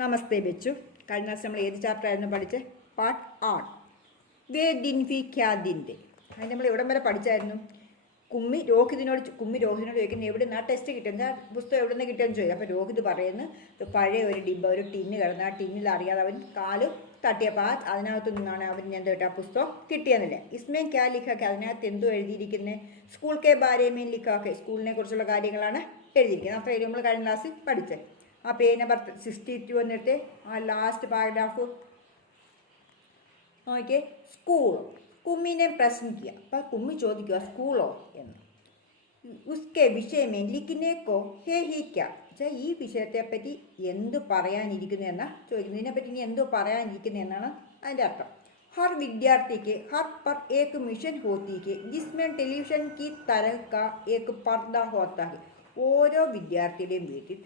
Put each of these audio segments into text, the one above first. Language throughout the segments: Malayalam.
നമസ്തേ ബെച്ചു. കഴിഞ്ഞ ദിവസം നമ്മൾ ഏത് ചാപ്റ്റർ ആയിരുന്നു പഠിച്ചത്? പാർട്ട് 8. വേ ദിൻ ഫി ക്യാ ദിൻ ദേ. അത് നമ്മൾ എവിടം വരെ പഠിച്ചായിരുന്നു? കുമ്മി രോഹിതിനോട് ചോദിക്കുന്നത് എവിടെ നിന്നാണ് ടെസ്റ്റ് കിട്ടുന്നത്, പുസ്തകം എവിടെ നിന്ന് കിട്ടുമെന്ന് ചോദിക്കും. അപ്പോൾ രോഹിത് പറയുന്നത് പഴയ ഒരു ഡിബ്ബ, ഒരു ടിന്ന് കിടന്ന് ആ ടിന്നിൽ അറിയാതെ അവൻ കാല് തട്ടിയപ്പോൾ അതിനകത്ത് നിന്നാണ് അവൻ എന്താ ആ പുസ്തകം കിട്ടിയെന്നില്ല. ഇസ്മേൻ ക്യാ ലിഖാക്കെ, അതിനകത്ത് എന്തോ എഴുതിയിരിക്കുന്നത്? സ്കൂൾ കെ ബാരേമേൻ ലിഖാക്കെ, സ്കൂളിനെ കുറിച്ചുള്ള കാര്യങ്ങളാണ് എഴുതിയിരിക്കുന്നത്. അപ്പോൾ നമ്മൾ കഴിഞ്ഞ ക്ലാസ്സിൽ പഠിച്ചത്. ആ പേജ് നമ്പർ 62 എന്നിട്ട് ആ ലാസ്റ്റ് പാരഗ്രാഫ് നോക്കിയേ. സ്കൂൾ. കുമ്മിനെ പ്രശ്നം കിയ. അപ്പം കുമ്മി ചോദിക്കുക സ്കൂളോ എന്ന്. ഉസ്കെ വിഷയമേ ലിഖിനേക്കോ ഹേ ഹിക്ക, വെച്ചാൽ ഈ വിഷയത്തെപ്പറ്റി എന്ത് പറയാനിരിക്കുന്നു എന്നാണ് ചോദിക്കുന്നത്. ഇതിനെപ്പറ്റി ഇനി എന്തോ പറയാനിരിക്കുന്നു എന്നാണ് അതിൻ്റെ അർത്ഥം. हर विद्यार्थी के हर पर एक मिशन होती है जिसमें टेलीविज़न की तरह का एक पर्दा होता है. ഓരോ വിദ്യാർത്ഥിയുടെയും വീട്ടിൽ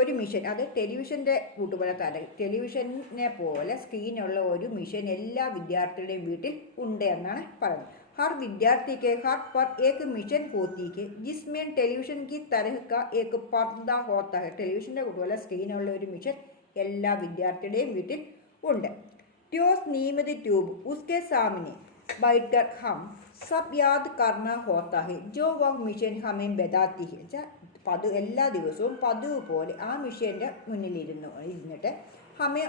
ഒരു മിഷൻ, അത് ടെലിവിഷൻ്റെ കൂട്ടുപോലെ തന്നെ ടെലിവിഷനെ പോലെ സ്ക്രീനുള്ള ഒരു മിഷൻ എല്ലാ വിദ്യാർത്ഥികളുടെയും വീട്ടിൽ ഉണ്ട് എന്നാണ് പറയുന്നത്. हर विद्यार्थी के हाथ पर एक मिशन होती है जिसमें टेलीविज़न की तरह का एक पर्दा होता है. ടെലിവിഷൻ്റെ കൂട്ടുപോലെ സ്ക്രീനുള്ള ഒരു മിഷൻ എല്ലാ വിദ്യാർത്ഥിയുടെയും വീട്ടിൽ ഉണ്ട്. रोज नियमित ट्यूब उसके सामने बैठकर हम सब याद करना होता है जो वह मिशन हमें बताती है. എല്ലാ ദിവസവും പതിവ് പോലെ ആ മിഷൻ്റെ ഇരുന്നിട്ട് ഹമേ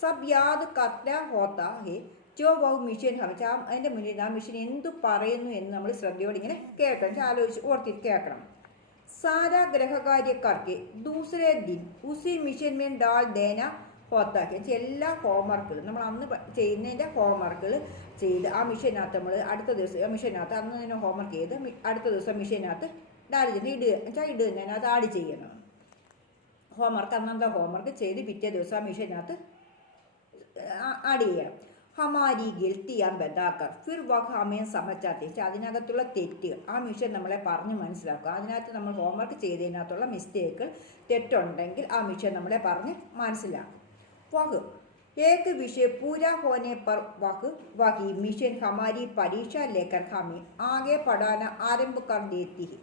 സബ് യാദ് കർന ഹോത്താ ഹെ ജോ വഹ് മിഷൻ ഹമേ, അതിൻ്റെ മുന്നിൽ ആ മിഷൻ എന്തു പറയുന്നു എന്ന് നമ്മൾ ശ്രദ്ധയോടെ ഇങ്ങനെ കേൾക്കണം, ആലോചിച്ച് ഓർത്തി കേൾക്കണം. സാരാ ഗ്രഹകാര്യക്കാർക്ക് ദൂസരേ ദിൻ ഉസി മിഷൻ മേൻ ഡാൽ ദേന ഹോത്താക്കി, എല്ലാ ഹോംവർക്കുകളും നമ്മൾ അന്ന് ചെയ്യുന്നതിൻ്റെ ഹോംവർക്കുകൾ ചെയ്ത് ആ മിഷനകത്ത് നമ്മൾ അടുത്ത ദിവസം ആ മിഷനകത്ത് അന്ന് തന്നെ ഹോംവർക്ക് ചെയ്ത് അടുത്ത ദിവസം മിഷനകത്ത് ആഡ് ചെയ്ത് ഇടുന്നതിനകത്ത് ആഡ് ചെയ്യണം. ഹോംവർക്ക് അന്നത്തെ ഹോംവർക്ക് ചെയ്ത് പിറ്റേ ദിവസം ആ മിഷനകത്ത് ആഡ് ചെയ്യണം. ഹമാരി ഗൽത്തിയാൻ ബദാക്കർ ഫിർ വഹ് ഹമേ സമച്ചാത്തി, അതിനകത്തുള്ള തെറ്റുകൾ ആ മിഷൻ നമ്മളെ പറഞ്ഞ് മനസ്സിലാക്കുക. അതിനകത്ത് നമ്മൾ ഹോംവർക്ക് ചെയ്തതിനകത്തുള്ള മിസ്റ്റേക്കുകൾ തെറ്റുണ്ടെങ്കിൽ ആ മിഷൻ നമ്മളെ പറഞ്ഞ് മനസ്സിലാക്കും. वह एक विषय पूरा होने पर वही मिशन हमारी परीक्षा लेकर हमें आगे पढ़ाना आरंभ कर देती है.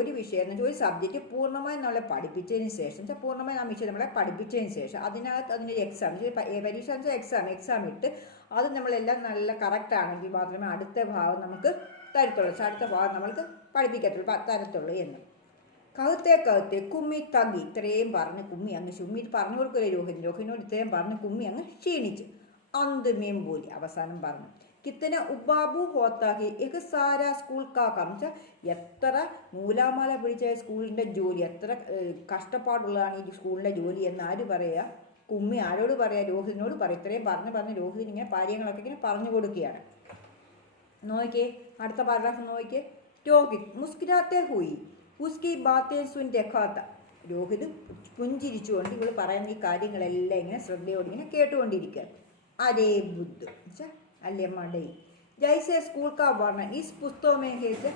ഒരു വിഷയം എന്ന് വെച്ചാൽ ഒരു സബ്ജക്റ്റ് പൂർണ്ണമായി നമ്മളെ പഠിപ്പിച്ചതിന് ശേഷം, പൂർണ്ണമായി ആ മിഷൻ നമ്മളെ പഠിപ്പിച്ചതിന് ശേഷം അതിനകത്ത് അതിനൊരു എക്സാം, പരീക്ഷ എക്സാം ഇട്ട് അത് നമ്മളെല്ലാം നല്ല കറക്റ്റ് ആണെങ്കിൽ മാത്രമേ അടുത്ത ഭാഗം നമുക്ക് തരത്തുള്ളൂ, അടുത്ത ഭാഗം നമ്മൾക്ക് പഠിപ്പിക്കത്തുള്ളൂ തരത്തുള്ളൂ എന്ന്. കഴുത്തെ കുമ്മി തങ്ങി, ഇത്രയും പറഞ്ഞ് കുമ്മി അങ്ങ് പറഞ്ഞു കൊടുക്കില്ലേ രോഹിനോട് ഇത്രയും പറഞ്ഞ് കുമ്മി അങ്ങ് ക്ഷീണിച്ചു. അന്തുമേം പോലി, അവസാനം പറഞ്ഞു. കിത്തന ഉബാബു ഹോത്താഹി ഏക സാരാ സ്കൂൾ കാക്കാം, എത്ര നൂലാമാല പിടിച്ച സ്കൂളിൻ്റെ ജോലി, എത്ര കഷ്ടപ്പാടുള്ളതാണ് ഈ സ്കൂളിൻ്റെ ജോലി എന്ന് ആര് പറയുക? കുമ്മി ആരോട് പറയാ? രോഹിതിനോട് പറയും. ഇത്രയും പറഞ്ഞ് രോഹിതിന് ഇങ്ങനെ കാര്യങ്ങളൊക്കെ ഇങ്ങനെ പറഞ്ഞു കൊടുക്കുകയാണ്. നോക്കിയേ അടുത്ത പാരഗ്രാഫ് നോക്കിയേ. രോഹിത് മുസ്കുരാത്തെ ഹുയി ഉസ്കി ബാത്തേ സുൻ രഖാത്ത, രോഹിത് പുഞ്ചിരിച്ചുകൊണ്ട് ഇവൾ പറയുന്ന ഈ കാര്യങ്ങളെല്ലാം ഇങ്ങനെ ശ്രദ്ധയോടെ ഇങ്ങനെ കേട്ടുകൊണ്ടിരിക്കുക. അരേ ബുദ്ധ് അല്ലേ മടൈ ജൈസെ സ്കൂൾ കാ വർണ്ണൻ ഈ പുസ്തകമേ കേട്ട്,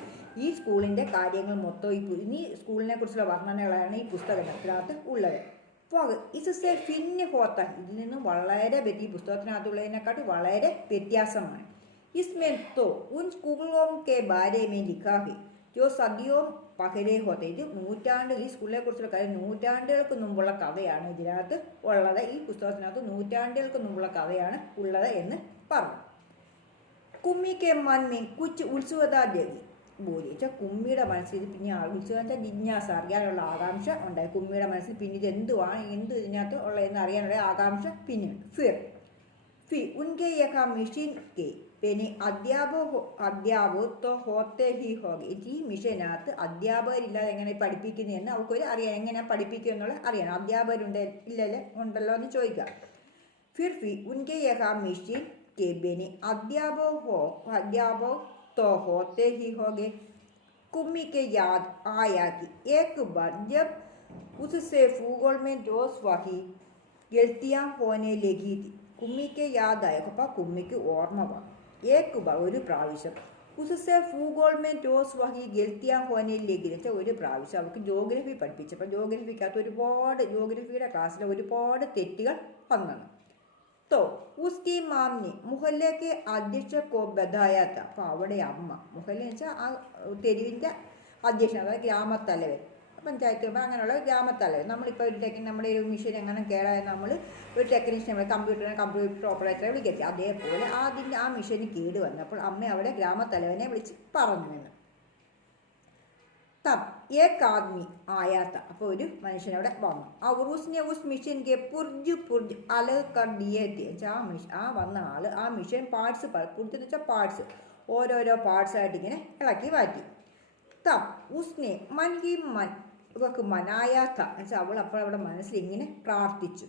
ഈ സ്കൂളിൻ്റെ കാര്യങ്ങൾ മൊത്തം ഈ സ്കൂളിനെ കുറിച്ചുള്ള വർണ്ണനകളാണ് ഈ പുസ്തകത്തിനകത്ത് ഉള്ളത്. അപ്പോൾ ഇസെ ഫിന്ന് ഹോത്ത, ഇതിൽ നിന്നും വളരെ ഈ പുസ്തകത്തിനകത്തുള്ളതിനെക്കാട്ടി വളരെ വ്യത്യാസമാണ്. ഇസ്മേൻ തോ ഉൻ സ്കൂളോം കെ ബാരേ മേ ലിഖാ ഹെ ജോ സദിയോം പകരേ ഹോത്ത, ഇത് ഈ സ്കൂളിനെ കുറിച്ചുള്ള കാര്യം നൂറ്റാണ്ടുകൾക്ക് മുമ്പുള്ള കഥയാണ് ഇതിനകത്ത് ഉള്ളത്. ഈ പുസ്തകത്തിനകത്ത് നൂറ്റാണ്ടുകൾക്ക് മുമ്പുള്ള കഥയാണ് ഉള്ളത് എന്ന് പറഞ്ഞു. കുമ്മിക്ക് മന്മേ കുച്ച് ഉത്സുകതാ ജഗി ബോലി, കുമ്മിയുടെ മനസ്സിൽ ഇത് പിന്നെ ഉത്സുക ജിജ്ഞാസ, അറിയാനുള്ള ആകാംക്ഷ ഉണ്ടായി. കുമ്മിയുടെ മനസ്സിൽ പിന്നെ ഇത് എന്ത് ഇതിനകത്ത് ഉള്ളതെന്ന് അറിയാനുള്ള ആകാംക്ഷ പിന്നെ ഫി ഉൻകെ യഹാ മെഷീൻ കെ പിന്നെ അധ്യാപകോ തോ ഹോത്തെ ഹി ഹോഗി, ഈ മിഷനകത്ത് അധ്യാപകരില്ലാതെ എങ്ങനെ പഠിപ്പിക്കുന്നതെന്ന് അവർക്കൊരു അറിയാം, എങ്ങനെ പഠിപ്പിക്കുക എന്നുള്ളത് അറിയണം. അധ്യാപകരുണ്ട് ഇല്ലല്ലേ ഉണ്ടല്ലോ എന്ന് ചോദിക്കാം. ഫിർ ഫി ഉൻകെ യഹാ മെഷീൻ के बेने अध्यापक तो होते ही होंगे. कुम्मी के याद आया कि एक बार जब उससे भूगोल में रोज वही गलतियाँ होने लगी थी. കുമ്മിക്ക് യാദായ, അപ്പം കുമ്മിക്ക് ഓർമ്മ വന്നു. ഏക്ക് ഒരു പ്രാവശ്യം ഉസെ ഭൂഗോൾ മേ റോസ് വഹി ഗൽത്തിയാ ഹോനെ ലഗി, ഒരു പ്രാവശ്യം അവർക്ക് ജോഗ്രഫി പഠിപ്പിച്ചപ്പോൾ ജോഗ്രഫിക്കകത്ത് ജോഗ്രഫിയുടെ ക്ലാസ്സിൽ ഒരുപാട് തെറ്റുകൾ വന്നു. तो उसकी माम ने मोहल्ले के अध्यक्ष को बताया था. അപ്പോൾ അവിടെ അമ്മ, മുഹല്ല എന്ന് വെച്ചാൽ ആ തെരുവിൻ്റെ അധ്യക്ഷൻ, അതായത് ഗ്രാമത്തലവൻ, അപ്പം പഞ്ചായത്ത് മെമ്പർ അങ്ങനെയുള്ള ഗ്രാമത്തലവൻ. നമ്മളിപ്പോൾ ഒരു നമ്മുടെ ഒരു മെഷീൻ എങ്ങനെ കേടായ നമ്മൾ ഒരു ടെക്നീഷ്യനെ കമ്പ്യൂട്ടർ ഓപ്പറേറ്ററെ വിളിക്കത്തി. അതേപോലെ ആ മെഷീന് കേട് വന്നപ്പോൾ അമ്മ അവിടെ ഗ്രാമത്തലവനെ വിളിച്ച് പറഞ്ഞു എന്ന്. तब एक आदमी आया था. അപ്പോൾ ഒരു മനുഷ്യൻ അവിടെ വന്നു. और उसने उस मशीन के पुर्ज पुर्ज अलग कर दिए थे. ആ വന്ന ആള് ആ മെഷീൻ പാർട്സ് പുർജ് എന്ന് വെച്ചാൽ പാർട്സ് ഓരോരോ പാർട്സ് ആയിട്ട് ഇങ്ങനെ ഇളക്കി മാറ്റി. तब उसने मन ही मन ഇവക്ക് മനായാ था എന്നുവെച്ചാൽ അവൾ അപ്പോൾ അവിടെ മനസ്സിൽ ഇങ്ങനെ പ്രാർത്ഥിച്ചു.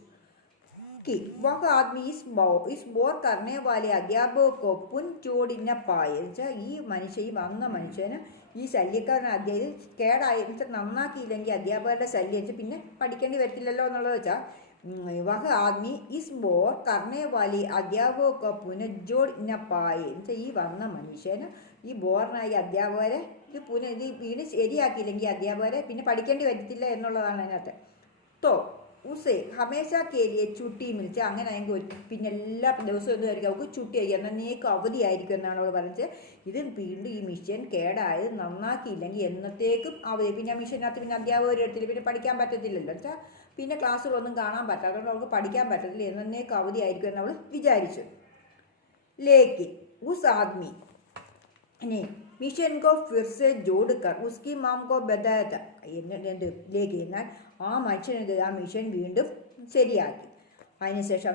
कि वह आदमी इस बोर करने वाले अध्यापक को पुन जोड़ न पाए. ഈ വന്ന മനുഷ്യന് ഈ ശല്യക്കാരൻ അധ്യാപകൻ കേടായി നന്നാക്കിയില്ലെങ്കിൽ അധ്യാപകരുടെ ശല്യം പിന്നെ പഠിക്കേണ്ടി വരത്തില്ലല്ലോ എന്നുള്ളത് വെച്ചാൽ വഹ ആദ്മി ഇസ് ബോർ കർണേ വാലി അധ്യാപക പുനഃജോഡ് ന പായെ എന്നുവെച്ചാൽ ഈ വന്ന മനുഷ്യന് ഈ ബോറിനായി അധ്യാപകരെ ഇത് വീണ് ശരിയാക്കിയില്ലെങ്കിൽ അധ്യാപകരെ പിന്നെ പഠിക്കേണ്ടി വരത്തില്ല എന്നുള്ളതാണ് അതിനകത്ത്. തോ ഉസേ ഹമേശ കേലിയെ ചുട്ടി മിളിച്ച് അങ്ങനെ ആയെങ്കിൽ പിന്നെ എല്ലാ ദിവസവും എന്ത് ആയിരിക്കും അവൾക്ക് ചുട്ടി ആയിരിക്കും എന്നേക്ക് അവധിയായിരിക്കും എന്നാണ് അവൾ പറഞ്ഞത്. ഇത് വീണ്ടും ഈ മിഷൻ കേടായത് നന്നാക്കിയില്ലെങ്കിൽ എന്നത്തേക്കും അവധി. പിന്നെ ആ മിഷനകത്ത് പിന്നെ അധ്യാപകർ എടുത്തില്ല പിന്നെ പഠിക്കാൻ പറ്റത്തില്ലല്ലോ വെച്ചാൽ പിന്നെ ക്ലാസ്സുകളൊന്നും കാണാൻ പറ്റാതെ അതുകൊണ്ട് അവൾക്ക് പഠിക്കാൻ പറ്റത്തില്ല എന്നേക്ക് അവധിയായിരിക്കും എന്ന് അവൾ വിചാരിച്ചു. ലേക്കിൻ ഉസ് ആദ്മി ने मिशन को फिर से जोड़कर उसकी माम को बताया था. എന്നാൽ ആ മനുഷ്യനെന്ത് ആ മിഷൻ വീണ്ടും ശരിയാക്കി. അതിനുശേഷം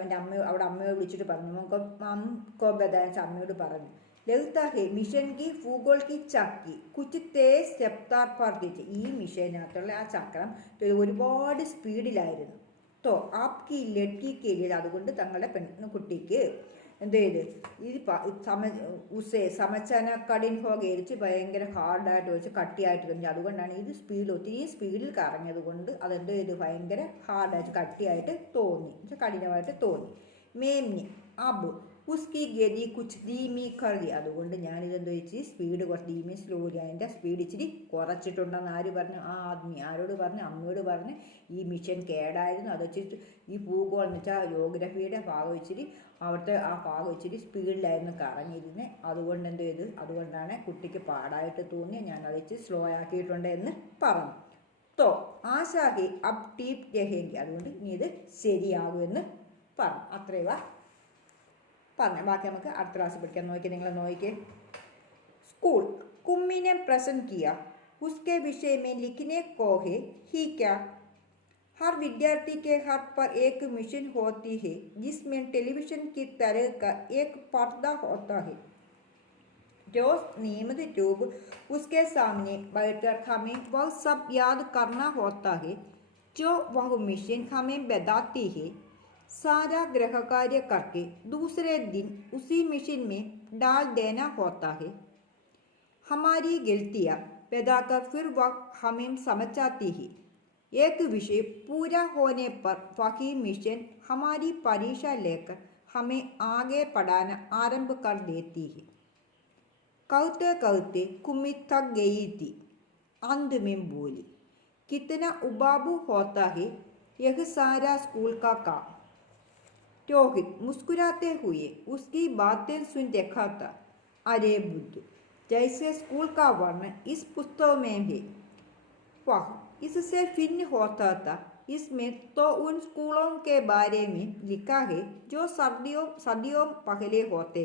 അവിടെ അമ്മയോട് വിളിച്ചിട്ട് പറഞ്ഞു. നമുക്ക് മാം കോ ബതായ അമ്മയോട് പറഞ്ഞു. ലളിത ഹേ മിഷൻ കി ഫൂഗോൾ കി ചക്കി കുച്ച് തേസ് രഫ്താർ വർദ്ധിച്ച്. ഈ മിഷനകത്തുള്ള ആ ചക്രം ഒരുപാട് സ്പീഡിലായിരുന്നു. തോ ആപ്കി ലഡ്കി കേലിയത് അതുകൊണ്ട് തങ്ങളുടെ കുട്ടിക്ക് എന്ത് ചെയ്ത് ഇത് സമച്ചന കടിൻ ഹോകരിച്ച് ഭയങ്കര ഹാർഡായിട്ട് വെച്ച് കട്ടിയായിട്ട് തോന്നി. അതുകൊണ്ടാണ് ഇത് ഒത്തിരി സ്പീഡിൽ കറങ്ങിയത് കൊണ്ട് അതെന്ത് ചെയ്ത് ഭയങ്കര ഹാർഡായിട്ട് കട്ടിയായിട്ട് തോന്നി കഠിനമായിട്ട് തോന്നി. മേംനി അബ് ഉസ്കി ഗതി കുച്ച് ധീമി കറി. അതുകൊണ്ട് ഞാനിതെന്ത് വെച്ച് സ്പീഡ് കുറച്ച് ധീമി സ്ലോലി അതിൻ്റെ സ്പീഡ് ഇച്ചിരി കുറച്ചിട്ടുണ്ടെന്ന് ആര് പറഞ്ഞു? ആ ആദ്മി ആരോട് പറഞ്ഞു? അമ്മയോട് പറഞ്ഞ് ഈ മിഷൻ കേടായിരുന്നു അത് വെച്ചിട്ട് ഈ ഭൂഗോളം എന്ന് വെച്ചാൽ ജോഗ്രഫിയുടെ ഭാഗം ഇച്ചിരി അവിടുത്തെ ആ ഭാഗം ഇച്ചിരി സ്പീഡിലായിരുന്നു കറങ്ങിയിരുന്നത്. അതുകൊണ്ട് എന്ത് ചെയ്തു അതുകൊണ്ടാണ് കുട്ടിക്ക് പാടായിട്ട് തോന്നി ഞാൻ അത് വെച്ച് സ്ലോ ആക്കിയിട്ടുണ്ട് എന്ന് പറഞ്ഞു. തോ ആശാഹി അബ് ടീപ് രഹേങ്കി അതുകൊണ്ട് ഇനി ഇത് ശരിയാകുമെന്ന് പറഞ്ഞു. അത്രയുവാ പറഞ്ഞു. ബാക്കി നമുക്ക് അടുത്ത ക്ലാസ് പഠിക്കാൻ നോക്കി. നിങ്ങൾ നോക്കിക്കേ. स्कूल कुम्मी ने प्रश्न किया उसके विषय में लिखने को है ही क्या. हर विद्यार्थी के हाथ पर एक मशीन होती है जिसमें टेलीविजन की तरह का एक पर्दा होता है. रोज नियमित रूप उसके सामने बैठकर हमें वह सब याद करना होता है जो वह मशीन हमें बताती है. सारा गृह कार्य करके दूसरे दिन उसी मशीन में डाल देना होता है. हमारी गलतियाँ बताकर फिर वह हमें समझाती है. एक विषय पूरा होने पर वही मशीन हमारी परीक्षा लेकर हमें आगे पढ़ाना आरंभ कर देती है. कहते कहते कुम्मी थक गई थी. अंत में बोली कितना उबाबू होता है यह सारा स्कूल का काम. रोहित मुस्कुराते हुए उसकी बातें सुन देखा था. अरे बुद्धू जैसे स्कूल का वर्णन इस पुस्तक में है वह इससे भिन्न होता था. इसमें तो उन स्कूलों के बारे में लिखा है जो सदियों पहले होते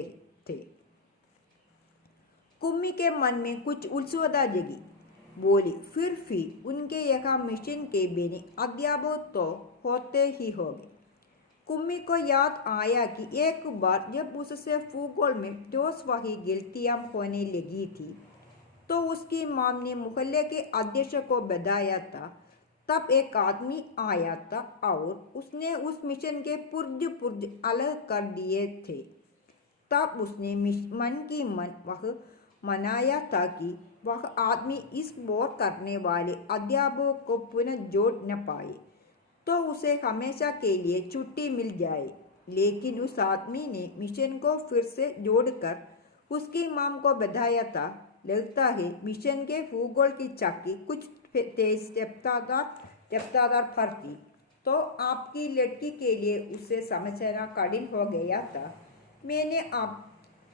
थे. कुम्मी के मन में कुछ उत्सुकता जगी. बोली फिर भी उनके यहाँ मिशन के बिना अध्यापक तो होते ही होंगे. कुम्मी को याद आया कि एक बार जब उससे भूगोल में रोज वही गलतियाँ होने लगी थी तो उसकी माँ ने मोहल्ले के अध्यक्ष को बताया था. तब एक आदमी आया था और उसने उस मिशन के पुर्ज पुर्ज अलग कर दिए थे. तब उसने मन की मन वह मनाया था कि वह आदमी इस बोर करने वाले अध्यापक को पुनः जोड़ न पाए तो उसे हमेशा के लिए छुट्टी मिल जाए. लेकिन उस आदमी ने मिशन को फिर से जोड़कर उसकी माम को बताया था. लगता है मिशन के भूगोल की चक्की कुछ तेज रफ्तार फरती तो आपकी लड़की के लिए उसे समझना कठिन हो गया था. मैंने आप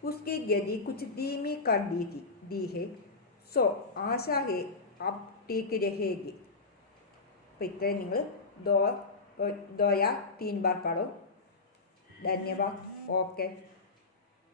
उसकी गति कुछ धीमी कर दी है. सो आशा है अब ठीक रहेगी. അപ്പോൾ ഇത്രയും നിങ്ങൾ दो या 3 बार पढ़ो। धन्यवाद। ओके।